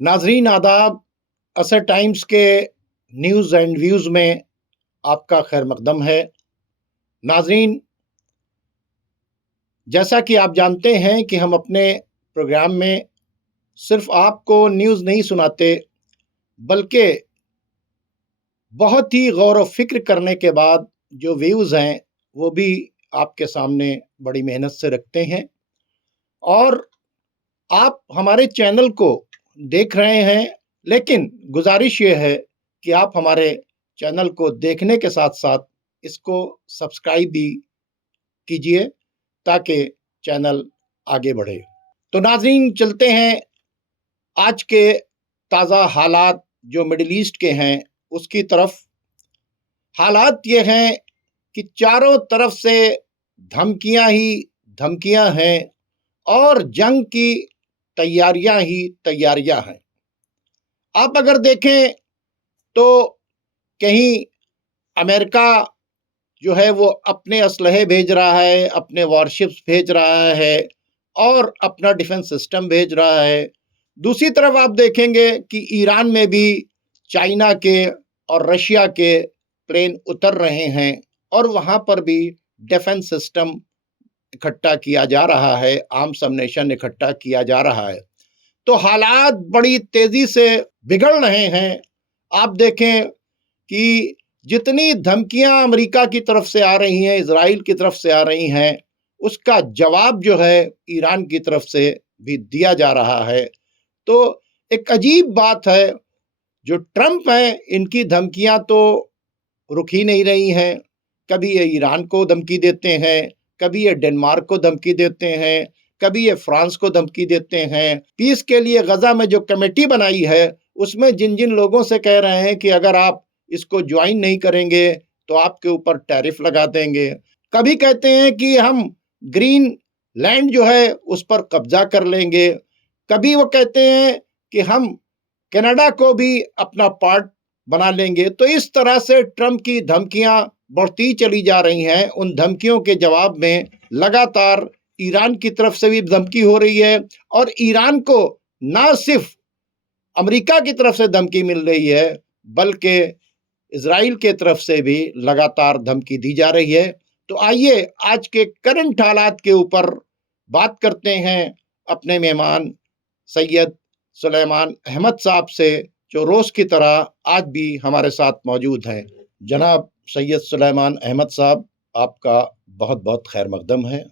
नाजरीन आदाब, असर टाइम्स के न्यूज़ एंड व्यूज़ में आपका खैर मकदम है। नाजरीन, जैसा कि आप जानते हैं कि हम अपने प्रोग्राम में सिर्फ आपको न्यूज़ नहीं सुनाते, बल्कि बहुत ही गौर व फिक्र करने के बाद जो व्यूज़ हैं वो भी आपके सामने बड़ी मेहनत से रखते हैं। और आप हमारे चैनल को देख रहे हैं, लेकिन गुजारिश ये है कि आप हमारे चैनल को देखने के साथ साथ इसको सब्सक्राइब भी कीजिए ताकि चैनल आगे बढ़े। तो नाज़रीन, चलते हैं आज के ताज़ा हालात जो मिडिल ईस्ट के हैं उसकी तरफ। हालात ये हैं कि चारों तरफ से धमकियां ही धमकियां हैं और जंग की तैयारियां ही तैयारियां हैं। आप अगर देखें तो कहीं अमेरिका जो है वो अपने असलहे भेज रहा है, अपने वॉरशिप्स भेज रहा है और अपना डिफेंस सिस्टम भेज रहा है। दूसरी तरफ आप देखेंगे कि ईरान में भी चाइना के और रशिया के प्लेन उतर रहे हैं और वहाँ पर भी डिफेंस सिस्टम इकट्ठा किया जा रहा है, आर्म्स अम्युनिशन इकट्ठा किया जा रहा है। तो हालात बड़ी तेजी से बिगड़ रहे हैं। आप देखें कि जितनी धमकियां अमेरिका की तरफ से आ रही हैं, इजराइल की तरफ से आ रही हैं, उसका जवाब जो है ईरान की तरफ से भी दिया जा रहा है। तो एक अजीब बात है, जो ट्रंप हैं इनकी धमकियां तो रुक ही नहीं रही हैं। कभी ये ईरान को धमकी देते हैं, कभी ये डेनमार्क को धमकी देते हैं, कभी ये फ्रांस को धमकी देते हैं। पीस के लिए गजा में जो कमेटी बनाई है उसमें जिन जिन लोगों से कह रहे हैं कि अगर आप इसको ज्वाइन नहीं करेंगे तो आपके ऊपर टैरिफ लगा देंगे। कभी कहते हैं कि हम ग्रीन लैंड जो है उस पर कब्जा कर लेंगे, कभी वो कहते हैं कि हम कनाडा को भी अपना पार्ट बना लेंगे। तो इस तरह से ट्रंप की धमकियां बढ़ती चली जा रही हैं। उन धमकियों के जवाब में लगातार ईरान की तरफ से भी धमकी हो रही है और ईरान को ना सिर्फ अमेरिका की तरफ से धमकी मिल रही है बल्कि इजराइल के तरफ से भी लगातार धमकी दी जा रही है। तो आइए आज के करंट हालात के ऊपर बात करते हैं अपने मेहमान सैयद सुलेमान अहमद साहब से, जो रोज की तरह आज भी हमारे साथ मौजूद हैं। जनाब सैयद सुलेमान अहमद साहब, आपका बहुत बहुत खैर मकदम है।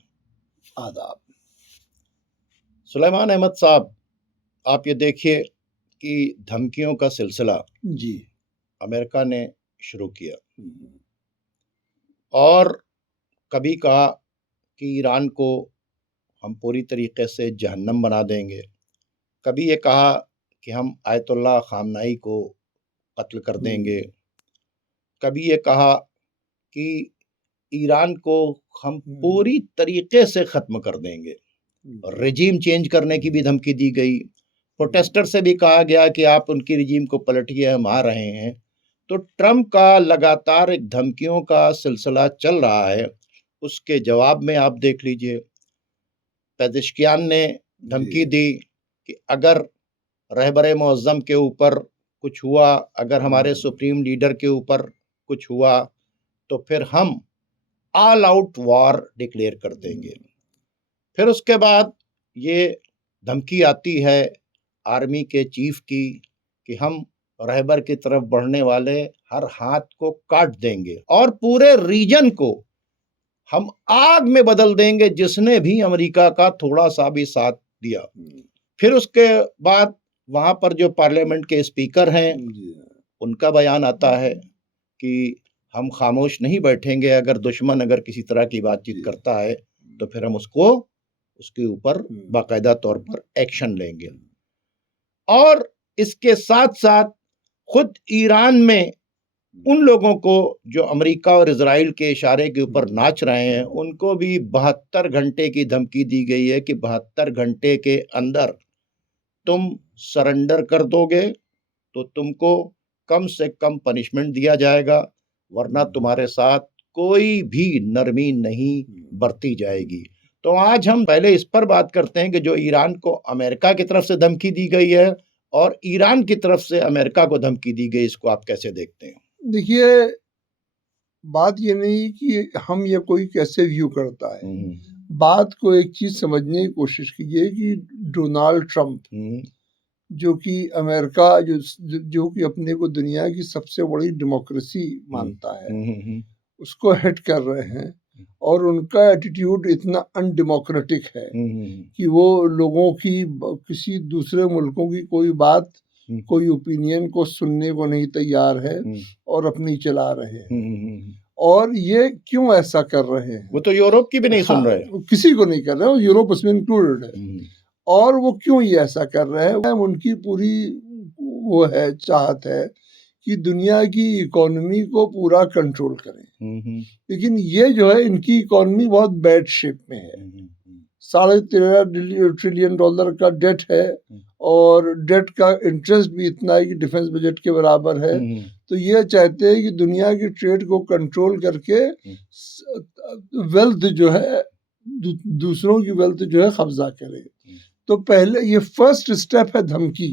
आदाब। सुलेमान अहमद साहब, आप ये देखिए कि धमकियों का सिलसिला जी अमेरिका ने शुरू किया और कभी कहा कि ईरान को हम पूरी तरीके से जहन्नम बना देंगे, कभी ये कहा कि हम आयतुल्लाह खामनाई को कत्ल कर देंगे, कभी ये कहा कि ईरान को हम पूरी तरीके से ख़त्म कर देंगे। रिजीम चेंज करने की भी धमकी दी गई। प्रोटेस्टर से भी कहा गया कि आप उनकी रिजीम को पलटिए, हम आ रहे हैं। तो ट्रंप का लगातार एक धमकियों का सिलसिला चल रहा है। उसके जवाब में आप देख लीजिए, पेज़ेश्कियान ने धमकी दी कि अगर रहबरे मुअज़्ज़म के ऊपर कुछ हुआ, अगर हमारे सुप्रीम लीडर के ऊपर कुछ हुआ तो फिर हम ऑल आउट वॉर डिक्लेयर कर देंगे। फिर उसके बाद ये धमकी आती है आर्मी के चीफ की कि हम रहबर की तरफ बढ़ने वाले हर हाथ को काट देंगे और पूरे रीजन को हम आग में बदल देंगे जिसने भी अमेरिका का थोड़ा सा भी साथ दिया। फिर उसके बाद वहाँ पर जो पार्लियामेंट के स्पीकर हैं उनका बयान आता है कि हम खामोश नहीं बैठेंगे, अगर दुश्मन अगर किसी तरह की बातचीत करता है तो फिर हम उसके ऊपर बाकायदा तौर पर एक्शन लेंगे। और इसके साथ साथ खुद ईरान में उन लोगों को जो अमेरिका और इजराइल के इशारे के ऊपर नाच रहे हैं उनको भी 72 घंटे की धमकी दी गई है कि 72 घंटे के अंदर तुम सरेंडर कर दोगे तो तुमको कम से कम पनिशमेंट दिया जाएगा, वरना तुम्हारे साथ कोई भी नरमी नहीं बरती जाएगी। तो आज हम पहले इस पर बात करते हैं कि जो ईरान को अमेरिका की तरफ से धमकी दी गई है और ईरान की तरफ से अमेरिका को धमकी दी गई, इसको आप कैसे देखते हैं? देखिए, बात ये नहीं कि हम ये कोई कैसे व्यू करता है, बात को एक चीज समझने की कोशिश कीजिए कि डोनाल्ड ट्रंप जो कि अमेरिका जो कि अपने को दुनिया की सबसे बड़ी डेमोक्रेसी मानता है, उसको हेड कर रहे हैं और उनका एटीट्यूड इतना अनडेमोक्रेटिक है कि वो लोगों की किसी दूसरे मुल्कों की कोई बात, कोई ओपिनियन को सुनने को नहीं तैयार है और अपनी चला रहे हैं। और ये क्यों ऐसा कर रहे हैं? वो तो यूरोप की भी नहीं सुन रहे, किसी को नहीं कर रहे हैं, यूरोप उसमें इंक्लूडेड है। और वो क्यों ये ऐसा कर रहे हैं? उनकी पूरी वो है, चाहत है कि दुनिया की इकोनॉमी को पूरा कंट्रोल करें। लेकिन ये जो है, इनकी इकोनॉमी बहुत बैड शेप में है। $13.5 ट्रिलियन का डेट है और डेट का इंटरेस्ट भी इतना है कि डिफेंस बजट के बराबर है। तो ये चाहते हैं कि दुनिया की ट्रेड को कंट्रोल करके वेल्थ जो है, दूसरों की वेल्थ जो है कब्जा करे। तो पहले ये फर्स्ट स्टेप है धमकी।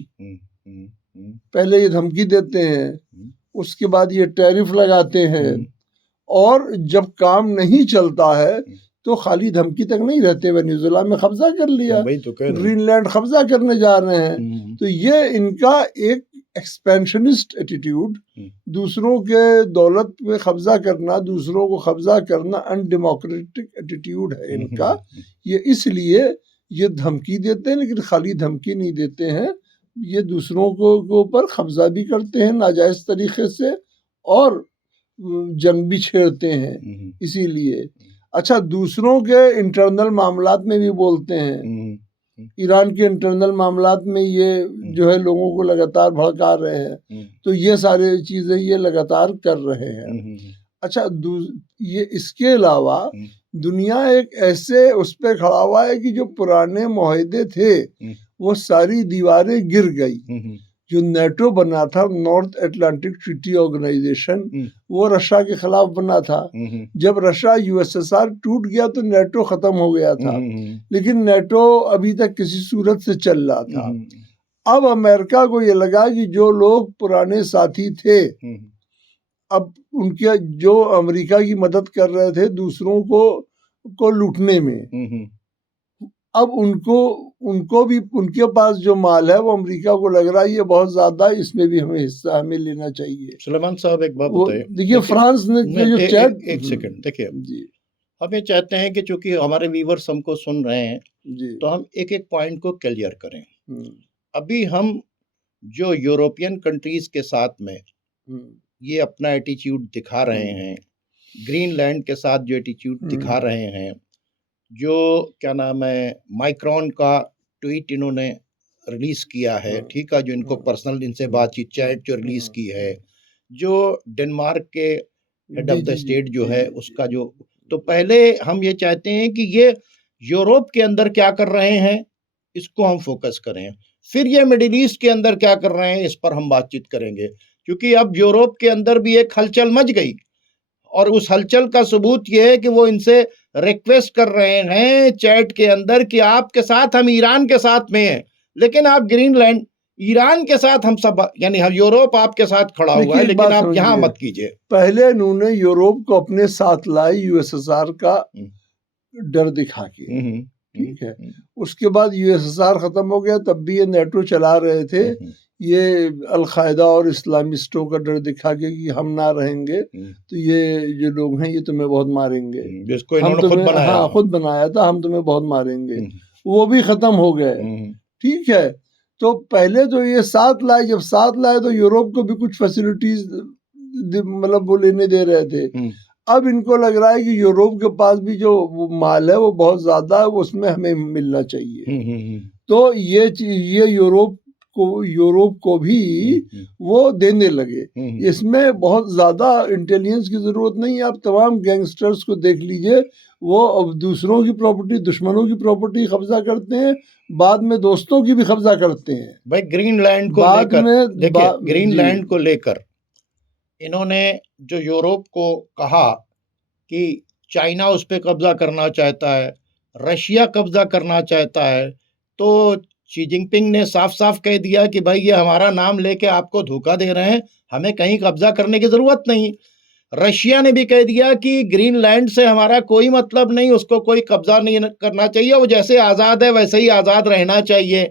पहले ये धमकी देते हैं, उसके बाद ये टैरिफ लगाते हैं, और जब काम नहीं चलता है तो खाली धमकी तक नहीं रहते। वेनेजुएला में कब्जा कर लिया, ग्रीनलैंड कब्जा करने जा रहे हैं। तो ये इनका एक एक्सपेंशनिस्ट एटीट्यूड, दूसरों के दौलत पे कब्जा करना, दूसरों को कब्जा करना, अनडेमोक्रेटिक एटीट्यूड है इनका। ये इसलिए ये धमकी देते हैं, लेकिन खाली धमकी नहीं देते हैं, ये दूसरों को ऊपर कब्जा भी करते हैं नाजायज तरीके से और जंग भी छेड़ते हैं। इसीलिए अच्छा, दूसरों के इंटरनल मामलात में भी बोलते हैं। ईरान के इंटरनल मामलात में ये जो है लोगों को लगातार भड़का रहे हैं। तो ये सारी चीजें ये लगातार कर रहे हैं। अच्छा, ये इसके अलावा दुनिया एक ऐसे उस पे खड़ा हुआ है कि जो पुराने मुआहदे थे वो सारी दीवारें गिर गई। जो नेटो बना था, नॉर्थ अटलांटिक ट्रीटी ऑर्गेनाइजेशन, वो रशिया के खिलाफ बना था। जब रशिया यूएसएसआर टूट गया तो नेटो खत्म हो गया था, लेकिन नेटो अभी तक किसी सूरत से चल रहा था। अब अमेरिका को ये लगा कि जो लोग पुराने साथी थे, अब उनके जो अमेरिका की मदद कर रहे थे दूसरों को लूटने में, अब उनको भी उनके पास जो माल है वो अमेरिका को लग रहा है ये बहुत ज्यादा, इसमें भी हमें हिस्सा हमें लेना चाहिए। सुलेमान साहब, एक बात बताइए। देखिए, फ्रांस ने जो चैट, एक सेकंड देखिए, हम ये चाहते हैं कि चूंकि हमारे व्यूअर्स हमको सुन रहे हैं तो हम एक एक पॉइंट को क्लियर करें। अभी हम जो यूरोपियन कंट्रीज के साथ में ये अपना एटीट्यूड दिखा रहे हैं, ग्रीनलैंड के साथ जो एटीट्यूड दिखा रहे हैं, जो क्या नाम है, माइक्रॉन का ट्वीट इन्होंने रिलीज किया है, ठीक है, जो इनको पर्सनल इनसे बातचीत चैट जो रिलीज की है, जो डेनमार्क के हेड ऑफ द स्टेट जो है उसका जो, तो पहले हम ये चाहते हैं कि ये यूरोप के अंदर क्या कर रहे हैं इसको हम फोकस करें, फिर ये मिडिल ईस्ट के अंदर क्या कर रहे हैं इस पर हम बातचीत करेंगे। क्योंकि अब यूरोप के अंदर भी एक हलचल मच गई और उस हलचल का सबूत ये है कि वो इनसे रिक्वेस्ट कर रहे हैं चैट के अंदर कि आपके साथ हम ईरान के साथ में हैं, लेकिन आप ग्रीनलैंड ईरान के साथ हम सब, यानी हम यूरोप आपके साथ खड़ा हुआ है, लेकिन आप यहाँ मत कीजिए। पहले उन्होंने यूरोप को अपने साथ लाए यूएसएसआर का डर दिखा के, ठीक है। उसके बाद यूएसएसआर खत्म हो गया, तब भी ये नेटो चला रहे थे, ये अल-कायदा और इस्लामिस्टों का डर दिखा के कि हम ना रहेंगे तो ये जो लोग हैं ये तुम्हें बहुत मारेंगे, जिसको इन्होंने खुद बनाया, हाँ खुद बनाया था, हम तुम्हें बहुत मारेंगे, वो भी खत्म हो गए, ठीक है। तो पहले तो ये साथ लाए, जब साथ लाए तो यूरोप को भी कुछ फैसिलिटीज मतलब वो लेने दे रहे थे। अब इनको लग रहा है कि यूरोप के पास भी जो माल है वो बहुत ज्यादा है, वो उसमें हमें मिलना चाहिए। तो ये यूरोप को भी वो देने लगे। इसमें बहुत ज्यादा इंटेलिजेंस की जरूरत नहीं है। आप तमाम गैंगस्टर्स को देख लीजिए, वो अब दूसरों की प्रॉपर्टी, दुश्मनों की प्रॉपर्टी कब्जा करते हैं, बाद में दोस्तों की भी कब्जा करते हैं। भाई ग्रीनलैंड को लेकर देखिए, ग्रीनलैंड को लेकर इन्होंने जो यूरोप को कहा कि चाइना उस पर कब्जा करना चाहता है, रशिया कब्जा करना चाहता है, तो शी जिनपिंग ने साफ-साफ कह दिया कि भाई ये हमारा नाम लेके आपको धोखा दे रहे हैं, हमें कहीं कब्जा करने की ज़रूरत नहीं। रशिया ने भी कह दिया कि ग्रीनलैंड से हमारा कोई मतलब नहीं, उसको कोई कब्जा नहीं करना चाहिए, वो जैसे आज़ाद है वैसे ही आज़ाद रहना चाहिए।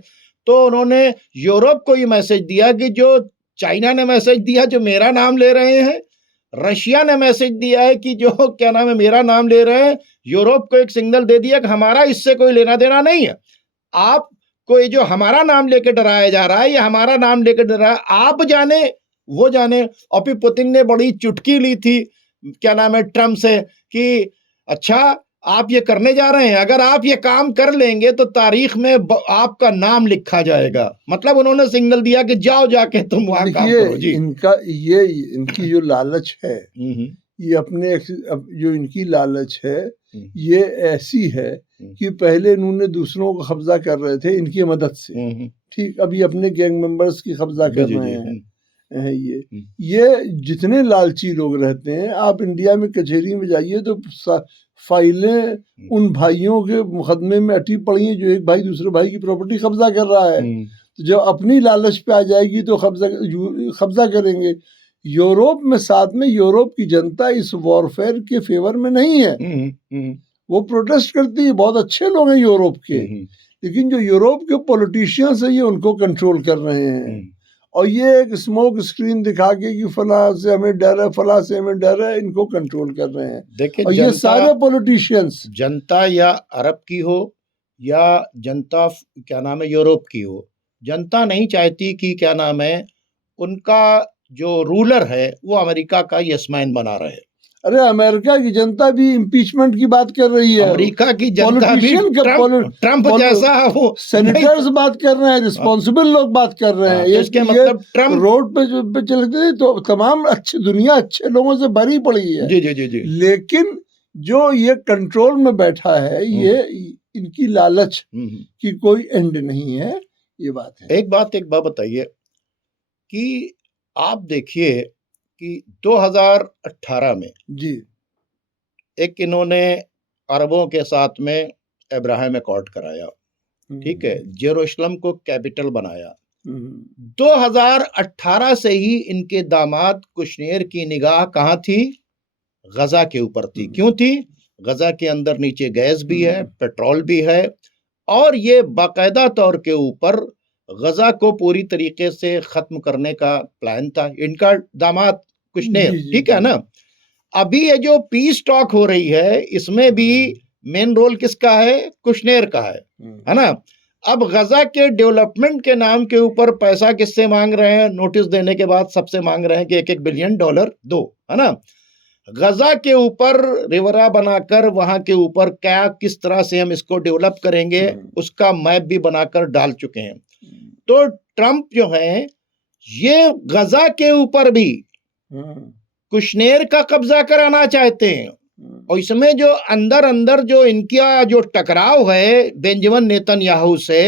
तो उन्होंने यूरोप को ये मैसेज दिया कि जो चाइना ने मैसेज दिया जो मेरा नाम ले रहे हैं, रशिया ने मैसेज दिया है कि जो क्या नाम है मेरा नाम ले रहे हैं, यूरोप को एक सिग्नल दे दिया कि हमारा इससे कोई लेना देना नहीं है। आपको ये जो हमारा नाम लेके डराया जा रहा है, ये हमारा नाम लेके डरा है, आप जाने वो जाने। और फिर पुतिन ने बड़ी चुटकी ली थी क्या नाम है ट्रम्प से कि अच्छा आप ये करने जा रहे हैं, अगर आप ये काम कर लेंगे तो तारीख में आपका नाम लिखा जाएगा। मतलब उन्होंने सिग्नल दिया कि जाओ जाके तुम वहां काम करो। जी, इनकी जो लालच है, ये अपने जो इनकी लालच है ये ऐसी है कि पहले इन्होंने दूसरों को कब्जा कर रहे थे इनकी मदद से, ठीक, अभी अपने गैंग मेंबर्स की कब्जा कर रहे हैं। ये जितने लालची लोग रहते हैं, आप इंडिया में कचहरी में जाइए तो फाइलें उन भाइयों के मुकदमे में अटी पड़ी हैं जो एक भाई दूसरे भाई की प्रॉपर्टी कब्जा कर रहा है। तो जब अपनी लालच पे आ जाएगी तो कब्जा करेंगे। यूरोप में साथ में यूरोप की जनता इस वॉरफेयर के फेवर में नहीं है, वो प्रोटेस्ट करती है। बहुत अच्छे लोग हैं यूरोप के, लेकिन जो यूरोप के पॉलिटिशियंस हैं ये उनको कंट्रोल कर रहे हैं। और ये एक स्मोक स्क्रीन दिखा के कि फला से हमें डर है, फला से हमें डर है, इनको कंट्रोल कर रहे हैं। देखिए, और ये सारे पॉलिटिशियंस, जनता या अरब की हो या जनता क्या नाम है यूरोप की हो, जनता नहीं चाहती कि क्या नाम है उनका जो रूलर है वो अमेरिका का यस्मैन बना रहे। अरे अमेरिका की जनता भी इम्पीचमेंट की बात कर रही है, अमेरिका की जनता भी ट्रम्प जैसा वो सेनेटर्स बात कर रहे हैं, रिस्पॉन्सिबल लोग बात कर रहे हैं। इसके मतलब ट्रम्प रोड पे चलते तो तमाम दुनिया अच्छे लोगों से भरी पड़ी है। जी जी जी जी। लेकिन जो ये कंट्रोल में बैठा है, ये इनकी लालच की कोई एंड नहीं है, ये बात है। एक बात बताइए कि आप देखिए कि 2018 में जी एक इन्होंने अरबों के साथ में अब्राहम अकॉर्ड कराया, ठीक है, जेरूशलम को कैपिटल बनाया। 2018 से ही इनके दामाद कुशनेर की निगाह कहाँ थी? गजा के ऊपर थी। क्यों थी? गजा के अंदर नीचे गैस भी है, पेट्रोल भी है, और ये बाकायदा तौर के ऊपर गजा को पूरी तरीके से खत्म करने का प्लान था इनका दामाद कुशनेर, ठीक है ना। अभी ये जो पीस टॉक हो रही है इसमें भी मेन रोल किसका है? कुशनेर का है ना। अब गजा के डेवलपमेंट के नाम के ऊपर पैसा किससे मांग रहे हैं? नोटिस देने के बाद सबसे मांग रहे हैं कि $1-1 बिलियन दो, है ना। गजा के ऊपर रिवरा बनाकर वहां के ऊपर क्या किस तरह से हम इसको डेवलप करेंगे उसका मैप भी बनाकर डाल चुके हैं। तो ट्रम्प जो है ये गजा के ऊपर भी कुशनेर का कब्जा कराना चाहते हैं। और इसमें जो अंदर अंदर जो इनका जो टकराव है बेंजामिन नेतन्याहू से,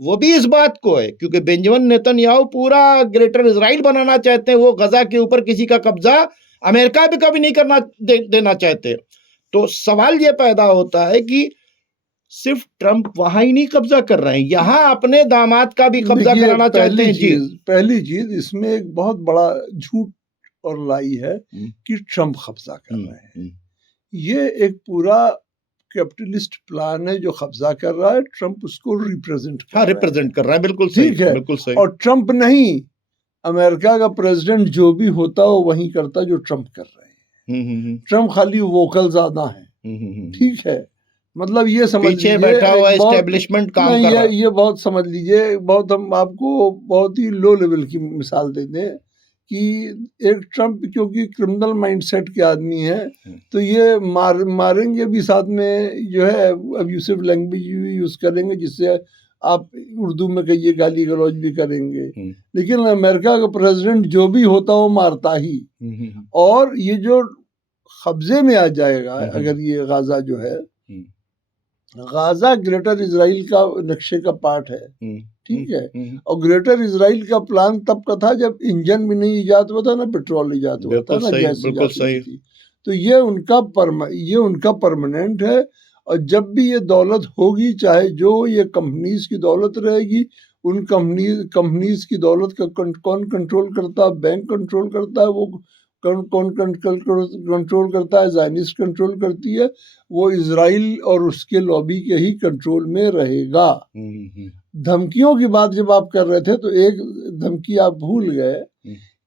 वो भी इस बात को है क्योंकि बेंजामिन नेतन्याहू पूरा ग्रेटर इजराइल बनाना चाहते हैं। वो गजा के ऊपर किसी का कब्जा अमेरिका भी कभी नहीं करना देना चाहते। तो सवाल ये पैदा होता है कि सिर्फ ट्रम्प वहां ही नहीं कब्जा कर रहे हैं, यहाँ अपने दामाद का भी कब्जा कराना चाहते हैं। जी, पहली चीज इसमें एक बहुत बड़ा झूठ और लाई है कि ट्रम्प कब्जा कर रहे हैं। ये एक पूरा कैपिटलिस्ट प्लान है जो कब्जा कर रहा है, ट्रम्प उसको रिप्रेजेंट कर रहा है। बिल्कुल सही, ठीक है, बिल्कुल सही। और ट्रम्प नहीं, अमेरिका का प्रेसिडेंट जो भी होता है वो वही करता जो ट्रम्प कर रहे हैं। ट्रम्प खाली वोकल ज्यादा है, ठीक है। मतलब ये समझ लीजिए बैठा हुआ एस्टेब्लिशमेंट काम कर रहा है। ये बहुत समझ लीजिए, बहुत हम आपको बहुत ही लो लेवल की मिसाल देते हैं कि एक ट्रम्प क्योंकि क्रिमिनल माइंडसेट के आदमी है तो ये मारेंगे भी, साथ में जो है अब्यूसिव लैंग्वेज भी यूज करेंगे जिससे आप उर्दू में कहिए गाली गलौज भी करेंगे। लेकिन अमेरिका का प्रेसिडेंट जो भी होता वो मारता ही। और ये जो कब्जे में आ जाएगा अगर ये गाजा जो है, गाजा ग्रेटर इजराइल का नक्शे का पार्ट है, ठीक है। और ग्रेटर इजराइल का प्लान तब का था जब इंजन भी नहीं इजाद हुआ था, ना पेट्रोल इजाद हुआ था, ना गैस इजाद हुई थी। तो ये उनका परमानेंट है। और जब भी ये दौलत होगी, चाहे जो ये कंपनीज की दौलत रहेगी, उन कंपनीज की दौलत का कौन कंट्रोल करता है? बैंक कंट्रोल करता है। वो कौन कंट्रोल करता है? ज़ायनिस्ट कंट्रोल करती है। वो इजराइल और उसके लॉबी के ही कंट्रोल में रहेगा। धमकियों की बात जब आप कर रहे थे तो एक धमकी आप भूल गए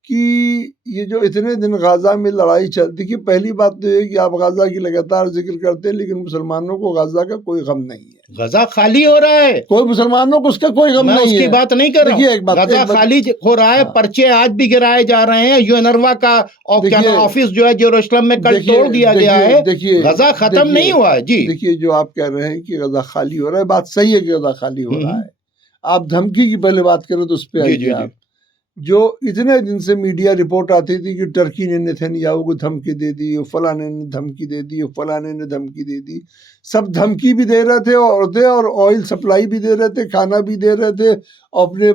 कि ये जो इतने दिन गाजा में लड़ाई चलती, कि पहली बात तो ये कि आप गाजा की लगातार जिक्र करते हैं, लेकिन मुसलमानों को गाजा का कोई गम नहीं है। गाजा खाली हो रहा है, कोई मुसलमानों को उसका कोई गम नहीं है। मैं उसकी बात नहीं कर रहा हूँ। गाजा खाली हो रहा है, पर्चे आज भी गिराए जा रहे हैं। यूएनरवा का ऑफिस जो है जेरूशलम में कल तोड़ दिया गया है। गाजा खत्म नहीं हुआ है जी। देखिए, जो आप कह रहे हैं कि गाजा खाली हो रहा है, बात सही है कि गाजा खाली हो रहा है। आप धमकी की पहले बात करें तो उस पर आइए आप। जो इतने दिन से मीडिया रिपोर्ट आती थी कि टर्की ने नेतन्याहू को धमकी दे दी, फलाने ने धमकी दे दी, फलाने ने धमकी दे दी। सब धमकी भी दे रहे थे और ऑयल सप्लाई भी दे रहे थे, खाना भी दे रहे थे, अपने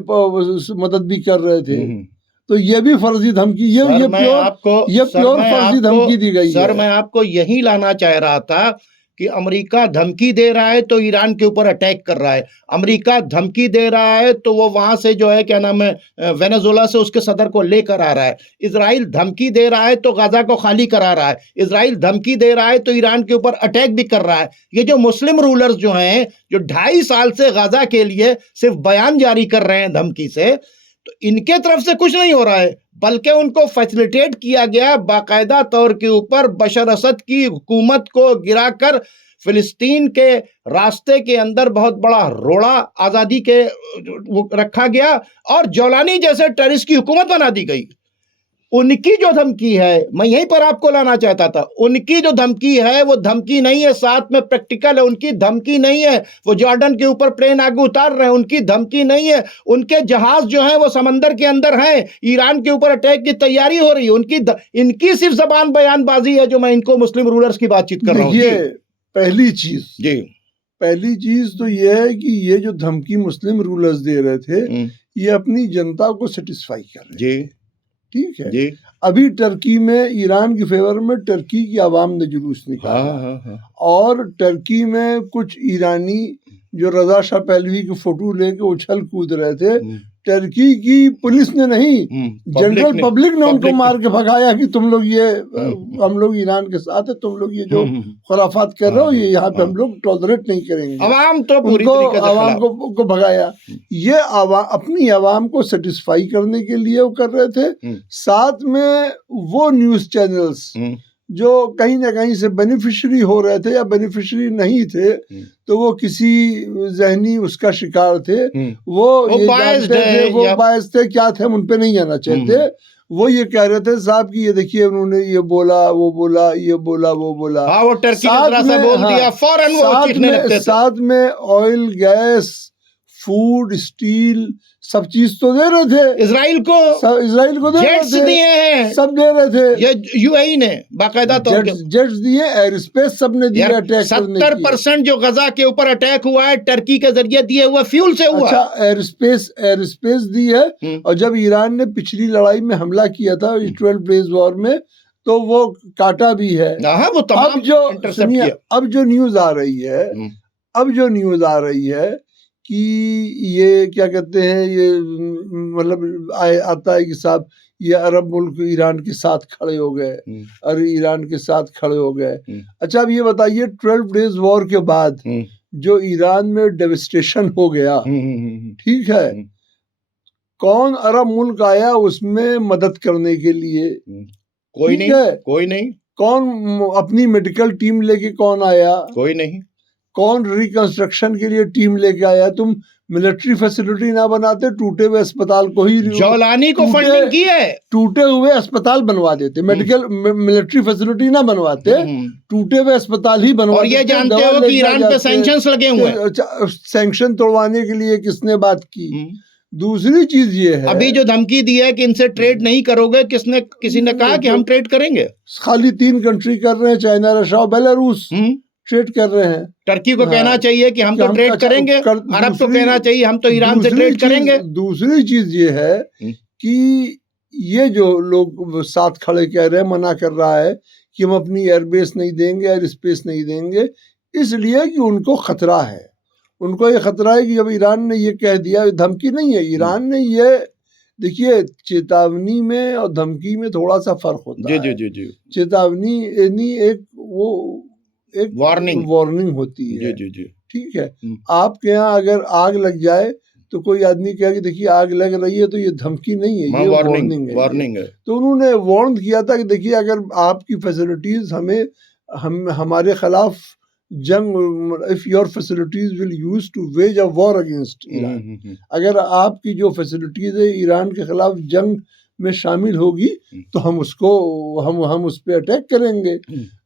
मदद भी कर रहे थे। तो ये भी फर्जी धमकी, ये प्योर फर्जी धमकी दी गई है। सर, मैं आपको यही लाना चाह रहा था कि अमेरिका धमकी दे रहा है तो ईरान के ऊपर अटैक कर रहा है। अमेरिका धमकी दे रहा है तो वो वहां से जो है क्या नाम है, वेनेजुएला से उसके सदर को लेकर आ रहा है। इजराइल धमकी दे रहा है तो गाजा को खाली करा रहा है। इजराइल धमकी दे रहा है तो ईरान के ऊपर अटैक भी कर रहा है। ये जो मुस्लिम रूलर्स जो हैं, जो 2.5 साल से गाजा के लिए सिर्फ बयान जारी कर रहे हैं धमकी से, तो इनके तरफ से कुछ नहीं हो रहा है, बल्कि उनको फैसिलिटेट किया गया बाकायदा तौर के ऊपर। बशर असद की हुकूमत को गिराकर फिलिस्तीन के रास्ते के अंदर बहुत बड़ा रोड़ा आज़ादी के रखा गया और जौलानी जैसे टेररिस्ट की हुकूमत बना दी गई। उनकी जो धमकी है, मैं यहीं पर आपको लाना चाहता था, उनकी जो धमकी है वो धमकी नहीं है, साथ में प्रैक्टिकल है। उनकी धमकी नहीं है वो जॉर्डन के ऊपर प्लेन आगे उतार रहे हैं, उनकी धमकी नहीं है उनके जहाज जो है वो समंदर के अंदर हैं, ईरान के ऊपर अटैक की तैयारी हो रही है। इनकी सिर्फ जबान बयानबाजी है जो मैं इनको मुस्लिम रूलर्स की बातचीत कर रहा हूँ। पहली चीज तो यह है कि ये जो धमकी मुस्लिम रूलर्स दे रहे थे, ये अपनी जनता को सेटिस्फाई कर रहे थे। ठीक है जी। अभी टर्की में ईरान के फेवर में टर्की की आवाम ने जुलूस निकाला। और टर्की में कुछ ईरानी जो रजा शाह पहलवी की फोटो लेके उछल कूद रहे थे, टर्की की पुलिस ने नहीं, जनरल पब्लिक ने उनको मार के भगाया कि तुम लोग ये हम लोग ईरान के साथ है, तुम लोग ये जो खुराफात कर रहे हो ये यहाँ पे हम लोग टॉलरेट नहीं करेंगे। आवाम तो पूरी तरीके से आवाम को भगाया। ये अपनी आवाम को सेटिस्फाई करने के लिए वो कर रहे थे। साथ में वो न्यूज चैनल्स जो कहीं ना कहीं से बेनिफिशियरी हो रहे थे या बेनिफिशियरी नहीं थे, तो वो किसी जहनी उसका शिकार थे, वो बायस थे, क्या थे, हम उन पे नहीं जाना चाहते। वो ये कह रहे थे साहब कि ये देखिए उन्होंने ये बोला, वो बोला, ये बोला, वो बोला। वो टर्की ने जरा सा बोल दिया, फौरन वो चीखने लगते थे। साथ में ऑयल, गैस, फूड, स्टील सब चीज तो दे रहे थे इजराइल को दे रहे थे, दिए हैं, सब दे रहे थे। ये यूएई ने बाकायदा तौर पे जेट्स दिए, एयर स्पेस सब ने दिया अटैक करने के। 70% जो गजा के ऊपर अटैक हुआ है टर्की के जरिए दिए हुए फ्यूल से हुआ। अच्छा, एयर स्पेस दी है। और जब ईरान ने पिछली लड़ाई में हमला किया था 12 डेज वॉर में, तो वो काटा भी है। वो तमाम अब जो न्यूज आ रही है कि ये क्या कहते हैं, ये मतलब आता है कि साहब ये अरब मुल्क ईरान के साथ खड़े हो गए, अरे ईरान के साथ खड़े हो गए। अच्छा, अब ये बताइए 12 डेज वॉर के बाद जो ईरान में डेविस्टेशन हो गया, ठीक है, कौन अरब मुल्क आया उसमें मदद करने के लिए? कोई नहीं। कौन अपनी मेडिकल टीम लेके कौन आया? कोई नहीं। कौन रिकंस्ट्रक्शन के लिए टीम लेके आया? तुम मिलिट्री फैसिलिटी ना बनाते, टूटे हुए अस्पताल को ही जौलानी को फंडिंग की है, टूटे हुए अस्पताल बनवा देते, मिलिट्री फैसिलिटी ना बनवाते, टूटे हुए अस्पताल ही बनवा। और ये जानते हो कि ईरान पे सैंक्शंस लगे हुए हैं। सैंक्शन तोड़वाने के लिए किसने बात की? दूसरी चीज ये है, अभी जो धमकी दी है कि इनसे ट्रेड नहीं करोगे, किसी ने कहा कि हम ट्रेड करेंगे? खाली 3 कंट्री कर रहे हैं, चाइना, रशिया और बेलारूस ट्रेड कर रहे हैं। टर्की को कहना चाहिए कि हम तो ट्रेड करेंगे, अरब को कहना चाहिए हम तो ईरान से ट्रेड करेंगे। दूसरी चीज ये है कि ये जो लोग साथ खड़े कह रहे हैं, मना कर रहा है कि हम अपनी एयरबेस नहीं देंगे, एयर स्पेस नहीं देंगे, इसलिए कि उनको खतरा है, उनको ये खतरा है कि जब ईरान ने ये कह दिया, धमकी नहीं है, ईरान ने ये, देखिए चेतावनी में और धमकी में थोड़ा सा फर्क होता जी है। जी जी जी चेतावनी यानी एक वार्निंग होती जी है, जी जी ठीक है। आपके यहाँ अगर आग लग जाए तो कोई आदमी कहे कि देखिए आग लग रही है, तो ये धमकी नहीं है, ये वार्निंग है। तो उन्होंने वार्न किया था कि देखिए अगर आपकी फैसिलिटीज हम हमारे खिलाफ जंग, if your facilities will use to wage a war against Iran, अगर आपकी जो फैसिलिटीज है ईरान के खिलाफ जंग में शामिल होगी तो हम उस पर अटैक करेंगे।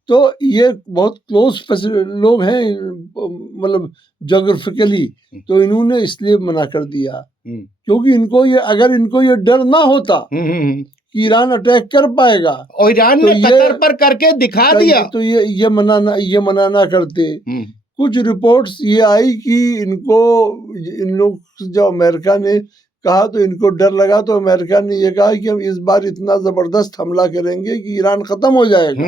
तो ये बहुत क्लोज लोग हैं, मतलब जोग्राफिकली, तो इन्होंने इसलिए मना कर दिया क्योंकि अगर इनको ये डर ना होता कि ईरान अटैक कर पाएगा, और ईरान ने कतर पर करके दिखा दिया, तो ये मना ना करते। कुछ रिपोर्ट्स ये आई कि इन लोग जब अमेरिका ने कहा तो इनको डर लगा, तो अमेरिका ने ये कहा कि हम इस बार इतना जबरदस्त हमला करेंगे कि ईरान खत्म हो जाएगा।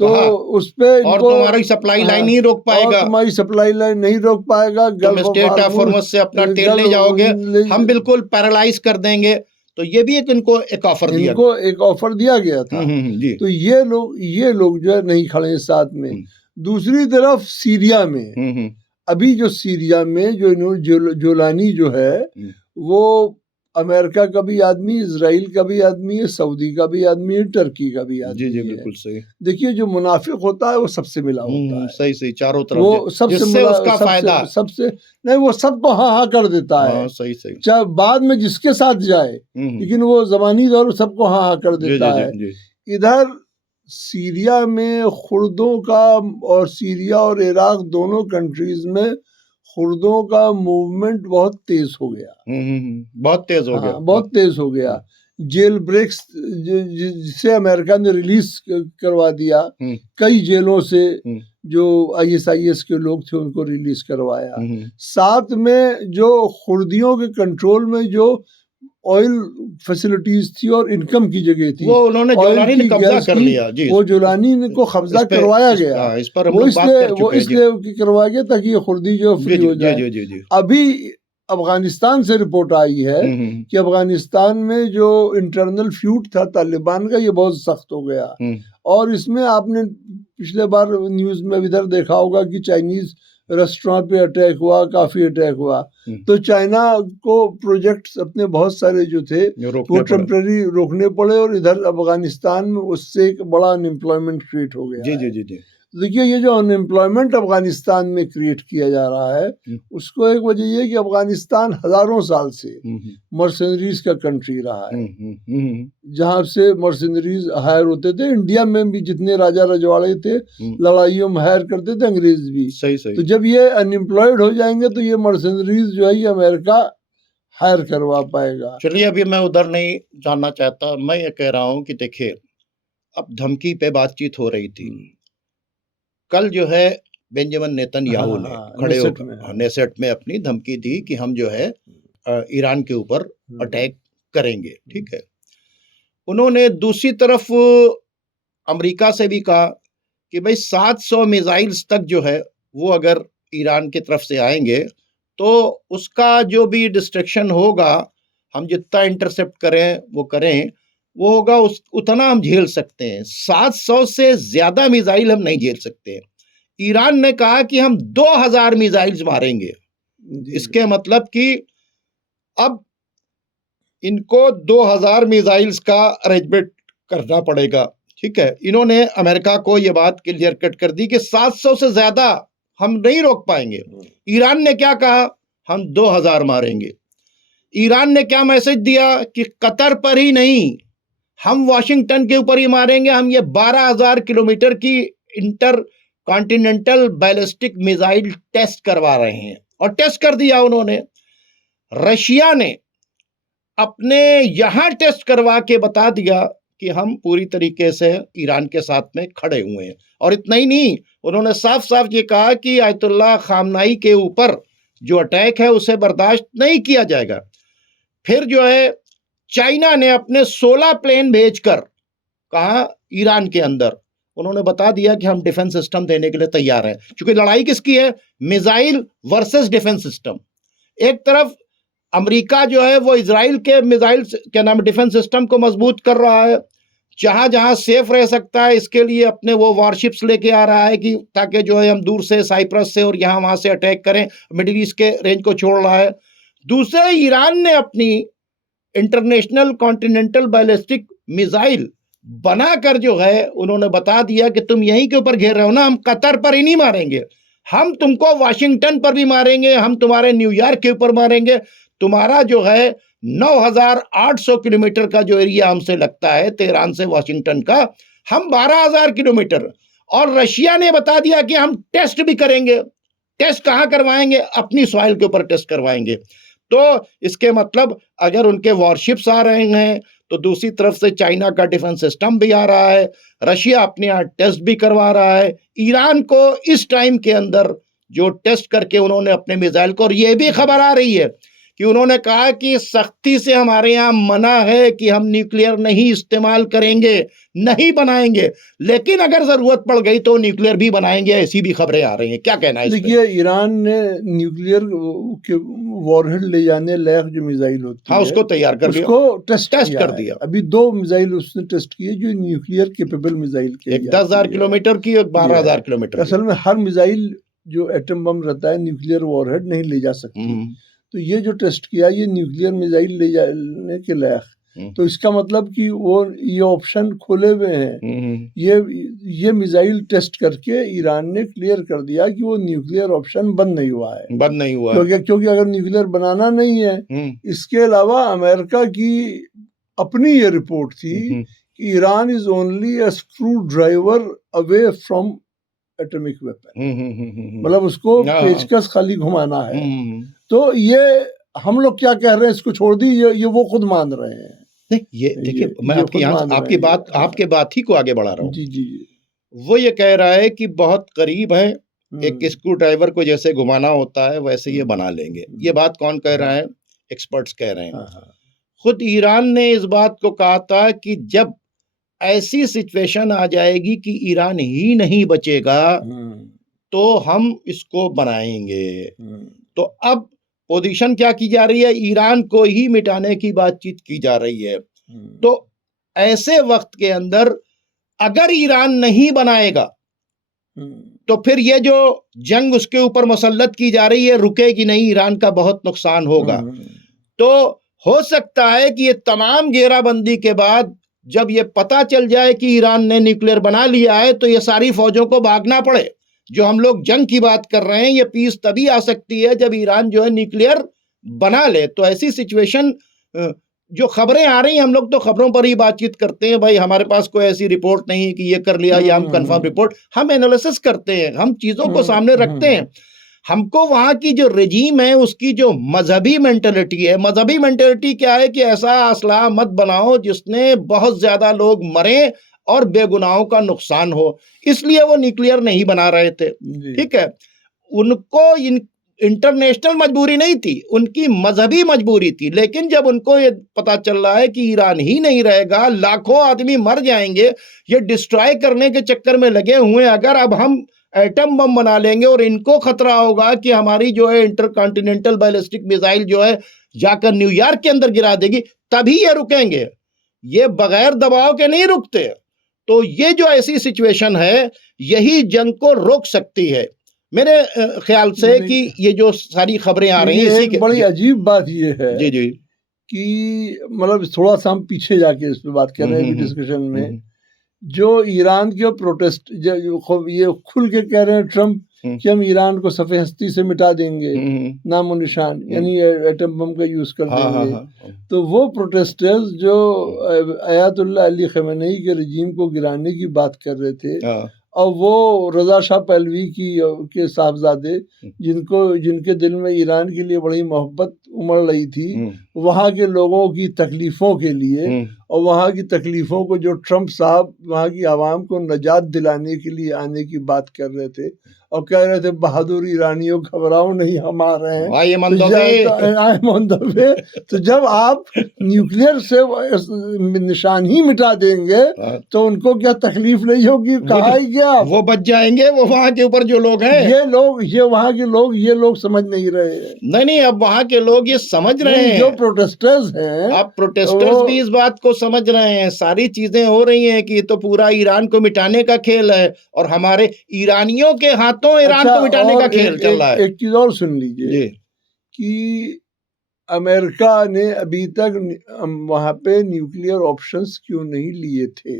तो उस पे और तुम्हारी सप्लाई लाइन नहीं रोक पाएगा, तुम्हारी सप्लाई लाइन नहीं रोक पाएगा, तुम स्टेट ऑफ हॉर्मुज़ से अपना तेल ले जाओगे, हम बिल्कुल पैरालाइज कर देंगे। तो ये भी इनको एक ऑफर दिया गया था। तो ये लोग जो है नहीं खड़े साथ में। दूसरी तरफ सीरिया में अभी जो सीरिया में जोलानी जो है वो अमेरिका का भी आदमी, इजराइल का भी आदमी है, सऊदी का भी आदमी है, टर्की का भी आदमी है। बिल्कुल सही। देखिए जो मुनाफिक होता है वो सबसे मिला होता है, सही चारों तरफ, वो सबसे उसका फायदा सबसे नहीं, वो सबको हाँ कर देता है, सही चाहे बाद में जिसके साथ जाए, लेकिन वो जबानी तौर पर सबको हाँ कर देता है। इधर सीरिया में खुर्दों का, और सीरिया और इराक दोनों कंट्रीज में खुर्दों का मूवमेंट बहुत तेज हो गया, बहुत तेज हो गया। जेल ब्रेक्स जिसे अमेरिका ने रिलीज करवा दिया, कई जेलों से जो ISIS के लोग थे उनको रिलीज करवाया। साथ में जो खुर्दियों के कंट्रोल में जो ऑयल फैसिलिटीज थी और इनकम की जगह थी, वो उन्होंने जोलानी ने कब्जा कर लिया जी, वो जोलानी को कब्जा करवाया गया। वो इसलिए करवाया गया ताकि ये खुर्दी जो फ्री हो जाए। अभी अफगानिस्तान से रिपोर्ट आई है कि अफगानिस्तान में जो इंटरनल फ्यूड था तालिबान का, ये बहुत सख्त हो गया। और इसमें आपने पिछले बार न्यूज में इधर देखा होगा कि चाइनीज रेस्टोरेंट पे अटैक हुआ, काफी अटैक हुआ। तो चाइना को प्रोजेक्ट्स अपने बहुत सारे जो थे वो टेम्पररी रोकने पड़े, और इधर अफगानिस्तान में उससे एक बड़ा अनएम्प्लॉयमेंट क्रिएट हो गया। जी। देखिए ये जो अनएम्प्लॉयमेंट अफगानिस्तान में क्रिएट किया जा रहा है, उसको एक वजह ये कि अफगानिस्तान हजारों साल से मर्सनरीज का कंट्री रहा है, जहाँ से मर्सनरीज हायर होते थे। इंडिया में भी जितने राजा रजवाड़े थे लड़ाइयों में हायर करते थे अंग्रेज भी। तो जब ये अनएम्प्लॉयड हो जाएंगे तो ये मर्सनरीज जो है ये अमेरिका हायर करवा पाएगा। चलिए अभी मैं उधर नहीं जानना चाहता, मैं ये कह रहा हूँ कि देखिए अब धमकी पे बातचीत हो रही थी, कल जो है बेंजामिन नेतन्याहू ने खड़े होकर नेसेट में अपनी धमकी दी कि हम जो है ईरान के ऊपर अटैक करेंगे, ठीक है। उन्होंने दूसरी तरफ अमेरिका से भी कहा कि भाई 700 मिसाइल्स तक जो है वो अगर ईरान की तरफ से आएंगे तो उसका जो भी डिस्ट्रक्शन होगा, हम जितना इंटरसेप्ट करें वो होगा, उतना हम झेल सकते हैं। 700 से ज्यादा मिसाइल हम नहीं झेल सकते। ईरान ने कहा कि हम 2000 मिसाइल्स मारेंगे। इसके मतलब कि अब इनको 2000 मिसाइल्स का अरेंजमेंट करना पड़ेगा, ठीक है। इन्होंने अमेरिका को यह बात क्लियर कट कर दी कि 700 से ज्यादा हम नहीं रोक पाएंगे। ईरान ने क्या कहा, हम 2000 मारेंगे। ईरान ने क्या मैसेज दिया कि कतर पर ही नहीं, हम वाशिंगटन के ऊपर ही मारेंगे। हम ये 12,000 किलोमीटर की inter continental ballistic missile test करवा रहे हैं, और टेस्ट कर दिया उन्होंने। रशिया ने अपने यहां टेस्ट करवा के बता दिया कि हम पूरी तरीके से ईरान के साथ में खड़े हुए हैं। और इतना ही नहीं, उन्होंने साफ साफ ये कहा कि आयतुल्लाह खामनाई के ऊपर जो अटैक है उसे बर्दाश्त नहीं किया जाएगा। फिर जो है चाइना ने अपने 16 प्लेन भेजकर कहा ईरान के अंदर, उन्होंने बता दिया कि हम डिफेंस सिस्टम देने के लिए तैयार हैं, क्योंकि लड़ाई किसकी है? Missile versus defence system. एक तरफ अमेरिका जो है वो इजराइल के मिसाइल क्या नाम डिफेंस सिस्टम को मजबूत कर रहा है, जहां जहां सेफ रह सकता है इसके लिए अपने वो वॉरशिप्स लेके आ रहा है कि ताकि जो है हम दूर से साइप्रस से और यहाँ वहां से अटैक करें, मिडिल ईस्ट के रेंज को छोड़ रहा है। दूसरे ईरान ने अपनी इंटरनेशनल कॉन्टिनेंटल बैलिस्टिक मिसाइल बनाकर जो है उन्होंने बता दिया कि तुम यहीं के ऊपर घेर रहे हो ना, हम कतर पर ही नहीं मारेंगे, हम तुमको वाशिंगटन पर भी मारेंगे, हम तुम्हारे न्यूयॉर्क के ऊपर मारेंगे, तुम्हारा जो है 9,800 किलोमीटर का जो एरिया हमसे लगता है तेहरान से वाशिंगटन का, हम 12,000 किलोमीटर। और रशिया ने बता दिया कि हम टेस्ट भी करेंगे। टेस्ट कहाँ करवाएंगे? अपनी सॉइल के ऊपर टेस्ट करवाएंगे। तो इसके मतलब अगर उनके वॉरशिप्स आ रहे हैं तो दूसरी तरफ से चाइना का डिफेंस सिस्टम भी आ रहा है, रशिया अपने यहाँ टेस्ट भी करवा रहा है। ईरान को इस टाइम के अंदर जो टेस्ट करके उन्होंने अपने मिसाइल को, और ये भी खबर आ रही है कि उन्होंने कहा कि सख्ती से हमारे यहाँ मना है कि हम न्यूक्लियर नहीं इस्तेमाल करेंगे, नहीं बनाएंगे, लेकिन अगर जरूरत पड़ गई तो न्यूक्लियर भी बनाएंगे, ऐसी भी खबरें आ रही हैं। क्या कहना है? देखिए, ईरान ने न्यूक्लियर के वॉरहेड ले जाने लायक जो मिसाइल होती है, उसको तैयार कर लिया, उसको टेस्ट कर दिया। अभी 2 मिसाइल उसने टेस्ट किए जो न्यूक्लियर केपेबल मिसाइल के, एक 10,000 किलोमीटर की, एक 12,000 किलोमीटर। असल में हर मिसाइल जो एटम बम रहता है न्यूक्लियर वॉरहेड नहीं ले जा सकती, तो ये जो टेस्ट किया ये न्यूक्लियर मिसाइल ले जाने के लायक, तो इसका मतलब कि वो ये ऑप्शन खोले हुए हैं। ये मिसाइल टेस्ट करके ईरान ने क्लियर कर दिया कि वो न्यूक्लियर ऑप्शन बंद नहीं हुआ है, क्योंकि अगर न्यूक्लियर बनाना नहीं है। इसके अलावा अमेरिका की अपनी ये रिपोर्ट थी कि Iran is only a screw driver away from atomic weapon, मतलब उसको पेचकस खाली घुमाना है। तो ये हम लोग क्या कह रहे हैं, इसको छोड़ दी, ये वो खुद मान रहे हैं। नहीं, ये देखिए, मैं आपकी बात ही को आगे बढ़ा रहा हूँ। जी। वो ये कह रहा है कि बहुत करीब है, एक स्क्रू ड्राइवर को जैसे घुमाना होता है वैसे ये बना लेंगे। ये बात कौन कह रहा है? एक्सपर्ट्स कह रहे हैं। खुद ईरान ने इस बात को कहा था कि जब ऐसी सिचुएशन आ जाएगी कि ईरान ही नहीं बचेगा तो हम इसको बनाएंगे। तो अब पोजीशन क्या की जा रही है? ईरान को ही मिटाने की बातचीत की जा रही है। तो ऐसे वक्त के अंदर अगर ईरान नहीं बनाएगा तो फिर ये जो जंग उसके ऊपर मुसल्लत की जा रही है रुकेगी नहीं, ईरान का बहुत नुकसान होगा। तो हो सकता है कि ये तमाम घेराबंदी के बाद जब ये पता चल जाए कि ईरान ने न्यूक्लियर बना लिया है तो ये सारी फौजों को भागना पड़े। जो हम लोग जंग की बात कर रहे हैं, ये पीस तभी आ सकती है जब ईरान जो है न्यूक्लियर बना ले। तो ऐसी सिचुएशन, जो खबरें आ रही हैं, हम लोग तो खबरों पर ही बातचीत करते हैं भाई, हमारे पास कोई ऐसी रिपोर्ट नहीं है कि ये कर लिया या हम कंफर्म रिपोर्ट, हम एनालिसिस करते हैं, हम चीजों को सामने रखते हैं। हमको वहां की जो रेजीम है उसकी जो मजहबी मेंटेलिटी है, मजहबी मेंटेलिटी क्या है कि ऐसा असला मत बनाओ जिसने बहुत ज्यादा लोग मरे और बेगुनाहों का नुकसान हो, इसलिए वो न्यूक्लियर नहीं बना रहे थे। ठीक है, उनको इंटरनेशनल मजबूरी नहीं थी, उनकी मजहबी मजबूरी थी। लेकिन जब उनको ये पता चल रहा है कि ईरान ही नहीं रहेगा, लाखों आदमी मर जाएंगे, ये डिस्ट्रॉय करने के चक्कर में लगे हुए, अगर अब हम एटम बम बना लेंगे और इनको खतरा होगा कि हमारी जो है इंटरकॉन्टिनेंटल बैलिस्टिक मिसाइल जो है जाकर न्यूयॉर्क के अंदर गिरा देगी, तभी ये रुकेंगे, ये बगैर दबाव के नहीं रुकते। तो ये जो ऐसी सिचुएशन है यही जंग को रोक सकती है मेरे ख्याल से। कि ये जो सारी खबरें आ रही हैं, एक बड़ी अजीब बात ये है जी कि मतलब थोड़ा सा हम पीछे जाके इस पे बात कर रहे हैं डिस्कशन में, जो ईरान के प्रोटेस्ट ये खुल के कह रहे हैं ट्रम्प कि हम ईरान को सफ़े हस्ती से मिटा देंगे, नामो निशान, यानी एटम बम का यूज कर देंगे। तो वो प्रोटेस्टर्स जो अयातुल्लाह अली खमेनी के रजीम को गिराने की बात कर रहे थे, और वो रजा शाह पहलवी के साहबजादे जिनके दिल में ईरान के लिए बड़ी मोहब्बत उमड़ रही थी, वहाँ के लोगों की तकलीफ़ों के लिए और वहाँ की तकलीफ़ों को जो ट्रंप साहब वहाँ की आवाम को निजात दिलाने के लिए आने की बात कर रहे थे और कह रहे थे बहादुर ईरानियों घबराओ नहीं, हम आ रहे हैं, आई एम ऑन द तो way. I am on the way. तो जब आप न्यूक्लियर से निशान ही मिटा देंगे तो उनको क्या तकलीफ नहीं होगी, कहा ही क्या वो बच जाएंगे, वो वहाँ के ऊपर जो लोग हैं, ये वहाँ के लोग, ये लोग समझ नहीं रहे हैं। नहीं, अब वहाँ के लोग ये समझ रहे हैं, जो प्रोटेस्टर्स हैं, अब प्रोटेस्टर्स भी इस बात को समझ रहे हैं, सारी चीजें हो रही हैं कि ये तो पूरा ईरान को मिटाने का खेल है और हमारे ईरानियों के हाथों ईरान को मिटाने का खेल चल रहा है। एक चीज और सुन लीजिए कि अमेरिका ने अभी तक वहां पे न्यूक्लियर ऑप्शंस क्यों नहीं लिए थे।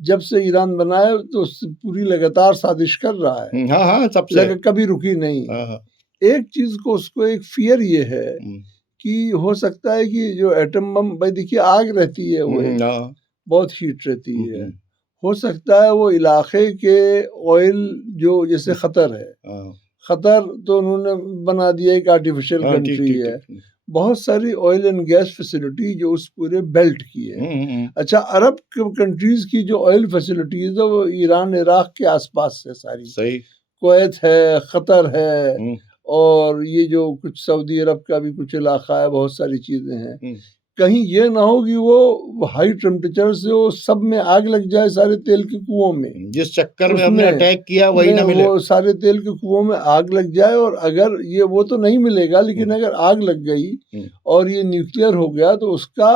जब से ईरान बना है तो पूरी लगातार साजिश कर रहा है। हाँ, सबसे लेकिन कभी रुकी नहीं। एक चीज को उसको एक फियर ये है कि हो सकता है कि जो एटम बम, भाई देखिए आग रहती है, वो बहुत हीट रहती है, हो सकता है वो इलाके के ऑयल जो जैसे खतर है, खतर तो उन्होंने बना दिया एक आर्टिफिशियल कंट्री है, बहुत सारी ऑयल एंड गैस फैसिलिटी जो उस पूरे बेल्ट की है। अच्छा, अरब कंट्रीज की जो ऑयल फैसिलिटीज है वो ईरान इराक के आसपास है सारी, सही, कुवैत है, कतर है, और ये जो कुछ सऊदी अरब का भी कुछ इलाका है, बहुत सारी चीजें हैं। कहीं ये ना हो कि वो हाई टेम्परेचर से वो सब में आग लग जाए, सारे तेल के कुओं में, जिस चक्कर में हमने अटैक किया वही ना मिले, वो सारे तेल के कुओं में आग लग जाए। और अगर ये वो तो नहीं मिलेगा, लेकिन अगर आग लग गई और ये न्यूक्लियर हो गया तो उसका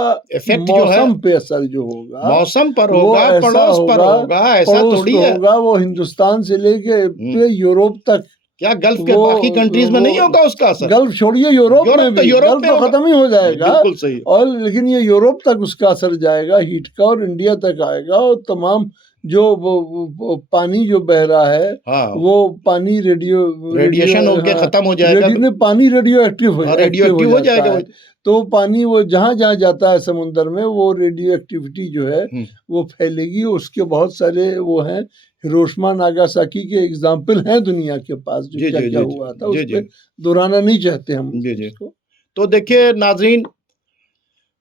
मौसम पे असर जो होगा, मौसम पर होगा, पड़ोस पर होगा, ऐसा थोड़ी होगा, वो हिंदुस्तान से लेके यूरोप तक, क्या गल्फ के बाकी कंट्रीज में नहीं होगा उसका असर? गल्फ छोड़िए, यूरोप में भी, गल्फ तो खत्म ही हो जाएगा, बिल्कुल सही। और लेकिन ये यूरोप तक उसका असर जाएगा हीट का, और इंडिया तक आएगा, और तमाम जो वो पानी जो बह रहा है, वो पानी रेडिएशन होके खत्म हो जाएगा, पानी रेडियो एक्टिव हो जाएगा। तो पानी वो जहाँ जहाँ जाता है समुद्र में, वो रेडियो एक्टिविटी जो है वो फैलेगी। उसके बहुत सारे वो हैं, हिरोशिमा नागासाकी के एग्जाम्पल हैं दुनिया के पास, जो क्या हुआ था, उस पे दोहराना नहीं चाहते हम इसको। तो देखिए नाजरीन,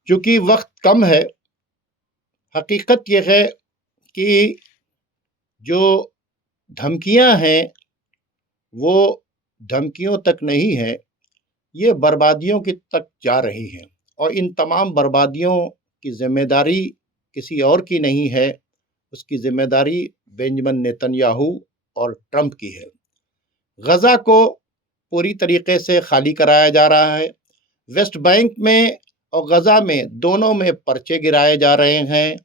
चूंकि वक्त कम है, हकीकत यह है कि जो धमकियां हैं वो धमकियों तक नहीं है, ये बर्बादियों की तक जा रही हैं, और इन तमाम बर्बादियों की जिम्मेदारी किसी और की नहीं है, उसकी जिम्मेदारी बेंजामिन नेतन्याहू और ट्रंप की है। गज़ा को पूरी तरीके से खाली कराया जा रहा है, वेस्ट बैंक में और गज़ा में दोनों में पर्चे गिराए जा रहे हैं।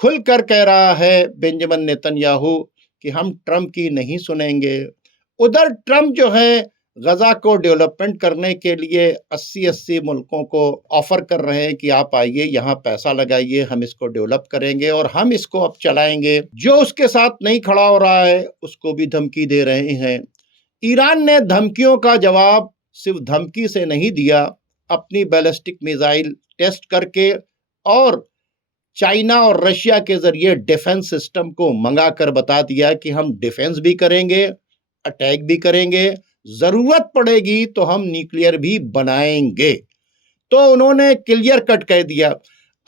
खुलकर कह रहा है बेंजामिन नेतन्याहू कि हम ट्रंप की नहीं सुनेंगे। उधर ट्रंप जो है गज़ा को डेवलपमेंट करने के लिए 80-80 मुल्कों को ऑफर कर रहे हैं कि आप आइए, यहाँ पैसा लगाइए, हम इसको डेवलप करेंगे और हम इसको अब चलाएंगे। जो उसके साथ नहीं खड़ा हो रहा है उसको भी धमकी दे रहे हैं। ईरान ने धमकियों का जवाब सिर्फ धमकी से नहीं दिया, अपनी बैलिस्टिक मिसाइल टेस्ट करके और चाइना और रशिया के जरिए डिफेंस सिस्टम को मंगाकर बता दिया कि हम डिफेंस भी करेंगे, अटैक भी करेंगे, जरूरत पड़ेगी तो हम न्यूक्लियर भी बनाएंगे। तो उन्होंने क्लियर कट कह दिया।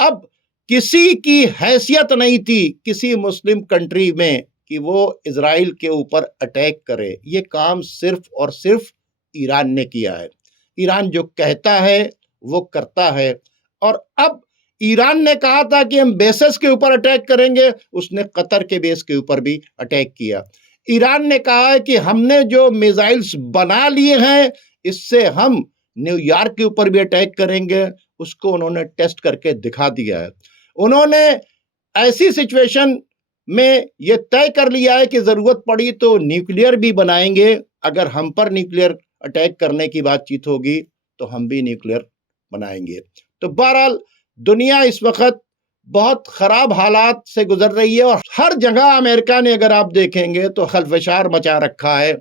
अब किसी की हैसियत नहीं थी किसी मुस्लिम कंट्री में कि वो इजराइल के ऊपर अटैक करे। ये काम सिर्फ और सिर्फ ईरान ने किया है। ईरान जो कहता है वो करता है। और अब ईरान ने कहा था कि हम बेसेस के ऊपर अटैक करेंगे, उसने कतर के बेस के ऊपर भी अटैक किया। ईरान ने कहा है कि हमने जो मिसाइल्स बना लिए हैं इससे हम न्यूयॉर्क के ऊपर भी अटैक करेंगे, उसको उन्होंने टेस्ट करके दिखा दिया है। उन्होंने ऐसी सिचुएशन में ये तय कर लिया है कि जरूरत पड़ी तो न्यूक्लियर भी बनाएंगे। अगर हम पर न्यूक्लियर अटैक करने की बातचीत होगी तो हम भी न्यूक्लियर बनाएंगे। तो बहरहाल दुनिया इस वक्त बहुत खराब हालात से गुजर रही है और हर जगह अमेरिका ने अगर आप देखेंगे तो खलफशार मचा रखा है।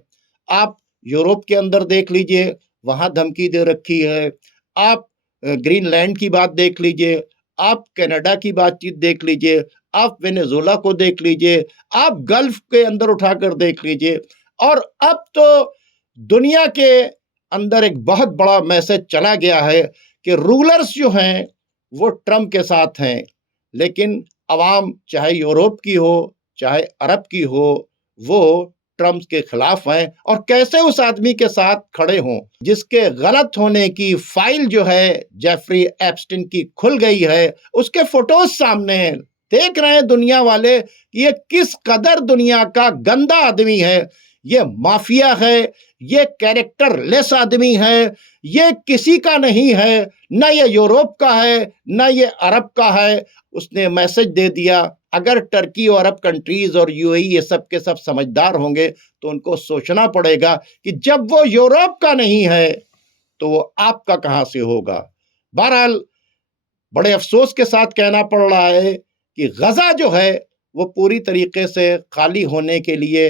आप यूरोप के अंदर देख लीजिए, वहां धमकी दे रखी है। आप ग्रीनलैंड की बात देख लीजिए, आप कनाडा की बातचीत देख लीजिए, आप वेनेजुएला को देख लीजिए, आप गल्फ के अंदर उठाकर देख लीजिए। और अब तो दुनिया के अंदर एक बहुत बड़ा मैसेज चला गया है कि रूलर्स जो हैं वो ट्रंप के साथ हैं, लेकिन अवाम चाहे यूरोप की हो चाहे अरब की हो, वो ट्रंप के खिलाफ हैं। और कैसे उस आदमी के साथ खड़े हों जिसके गलत होने की फाइल जो है जेफरी एप्स्टीन की खुल गई है, उसके फोटोज सामने हैं। देख रहे हैं दुनिया वाले कि ये किस कदर दुनिया का गंदा आदमी है, ये माफिया है, ये कैरेक्टर लेस आदमी है, ये किसी का नहीं है, ना ये यूरोप का है ना ये अरब का है। उसने मैसेज दे दिया। अगर टर्की और अरब कंट्रीज और यूएई ये सब के सब समझदार होंगे तो उनको सोचना पड़ेगा कि जब वो यूरोप का नहीं है तो वो आपका कहां से होगा। बहरहाल बड़े अफसोस के साथ कहना पड़ रहा है कि गजा जो है वो पूरी तरीके से खाली होने के लिए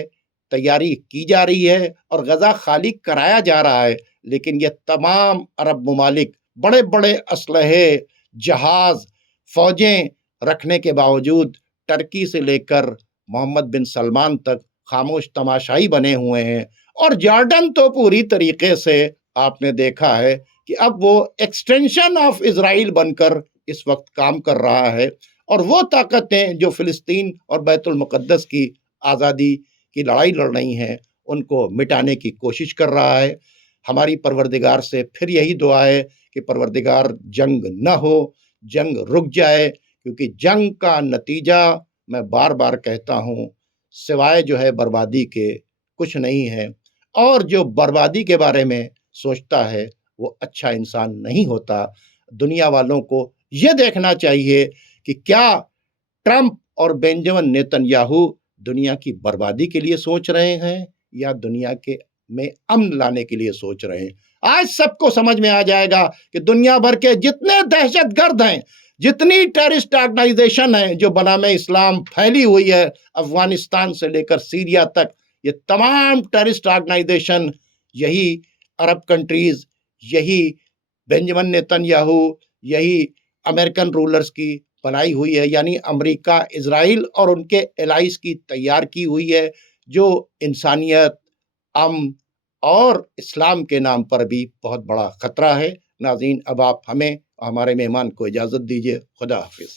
तैयारी की जा रही है और गजा खाली कराया जा रहा है, लेकिन ये तमाम अरब ममालिक बड़े बड़े असलहे, जहाज, फौजें रखने के बावजूद टर्की से लेकर मोहम्मद बिन सलमान तक खामोश तमाशाई बने हुए हैं। और जॉर्डन तो पूरी तरीके से आपने देखा है कि अब वो एक्सटेंशन ऑफ इजराइल बनकर इस वक्त काम कर रहा है और वो ताकतें जो फिलिस्तीन और बैतुल मुकद्दस की आज़ादी की लड़ाई लड़ रही हैं उनको मिटाने की कोशिश कर रहा है। हमारी परवरदिगार से फिर यही दुआ है कि परवरदिगार जंग न हो, जंग रुक जाए, क्योंकि जंग का नतीजा मैं बार बार कहता हूँ सिवाय जो है बर्बादी के कुछ नहीं है। और जो बर्बादी के बारे में सोचता है वो अच्छा इंसान नहीं होता। दुनिया वालों को ये देखना चाहिए कि क्या ट्रंप और बेंजामिन नेतन्याहू दुनिया की बर्बादी के लिए सोच रहे हैं या दुनिया के में अमन लाने के लिए सोच रहे हैं। आज सबको समझ में आ जाएगा कि दुनिया भर के जितने दहशतगर्द हैं, जितनी टेररिस्ट ऑर्गेनाइजेशन है जो बनामे इस्लाम फैली हुई है, अफगानिस्तान से लेकर सीरिया तक, ये तमाम टेररिस्ट ऑर्गेनाइजेशन यही अरब कंट्रीज, यही बेंजामिन नेतन्याहू, यही अमेरिकन रूलर्स की बनाई हुई है, यानी अमेरिका, इजराइल और उनके एलाइज की तैयार की हुई है, जो इंसानियत, अमन और इस्लाम के नाम पर भी बहुत बड़ा खतरा है। नाज़रीन, अब आप हमें हमारे मेहमान को इजाज़त दीजिए। खुदा हाफिज़।